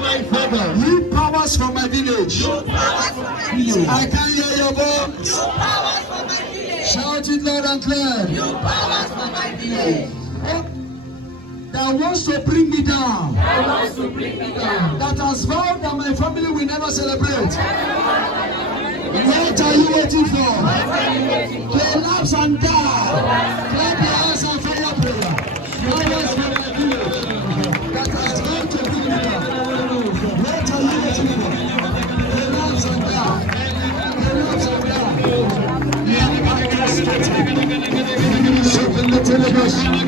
my favor. You powers from my village. You powers from my village. I can't hear your voice. You powers from my village. Shout it loud and clear. You powers from my village. That wants to bring me down. That wants to bring me down. That has vowed that my family will never celebrate. What are you waiting for? Collapse and die. Clap your hands and fire prayer. Powers from my village. That has vowed to bring me down. What are you waiting for? Collapse and die. Collapse and die. Open the television.